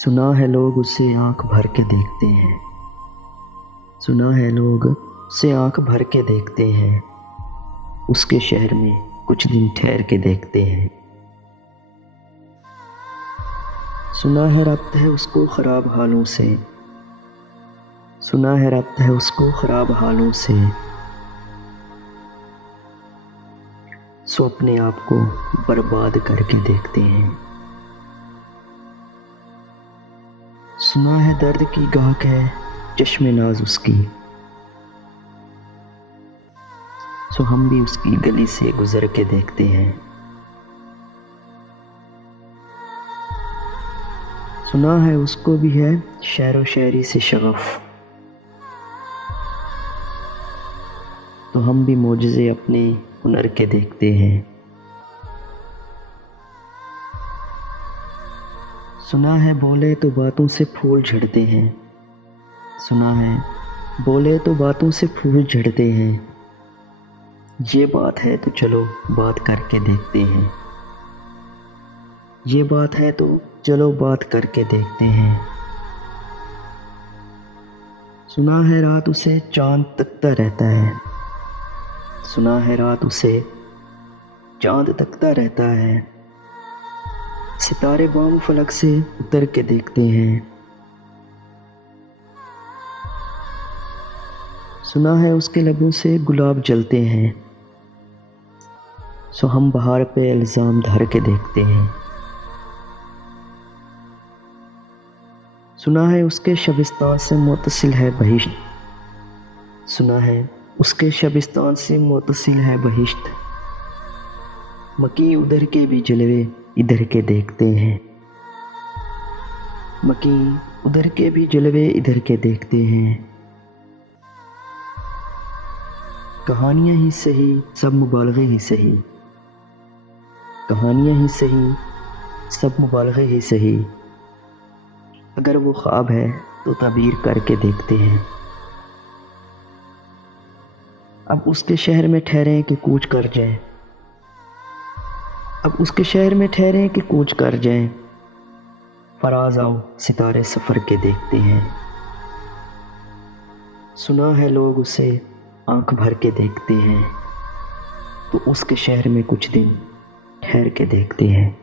सुना है लोग उसे आंख भर के देखते हैं। सुना है लोग उसे आंख भर के देखते हैं। उसके शहर में कुछ दिन ठहर के देखते हैं। सुना है रब्त है उसको ख़राब हालों से। सुना है रब्त है उसको ख़राब हालों से। सो अपने आप को बर्बाद करके देखते हैं। सुना है दर्द की गाहक है चश्मे नाज उसकी। सो हम भी उसकी गली से गुजर के देखते हैं। सुना है उसको भी है शायरो शायरी से शगफ। तो हम भी मोजज़े अपने हुनर के देखते हैं। सुना है बोले तो बातों से फूल झड़ते हैं। सुना है बोले तो बातों से फूल झड़ते हैं। ये बात है तो चलो बात करके देखते हैं। ये बात है तो चलो बात करके देखते हैं। सुना है रात उसे चांद तकता रहता है। सुना है रात उसे चांद तकता रहता है। सितारे बाम फलक से उतर के देखते हैं। सुना है उसके लबों से गुलाब जलते हैं। सो हम बहार पे इल्ज़ाम धर के देखते हैं। सुना है उसके शबिस्तान से मुतसिल है बहिश्त। सुना है उसके शबिस्तान से मुतसिल है बहिश्त। मकी उधर के भी जलवे इधर के देखते हैं। मकी उधर के भी जलवे इधर के देखते हैं। कहानियाँ ही सही सब मुबालगे ही सही। कहानियाँ ही सही सब मुबालगे ही सही। अगर वो ख्वाब है तो ताबीर करके देखते हैं। अब उसके शहर में ठहरें कि कूच कर जाएं। अब उसके शहर में ठहरें कि कूच कर जाएं। फराज आओ सितारे सफ़र के देखते हैं। सुना है लोग उसे आंख भर के देखते हैं। तो उसके शहर में कुछ दिन ठहर के देखते हैं।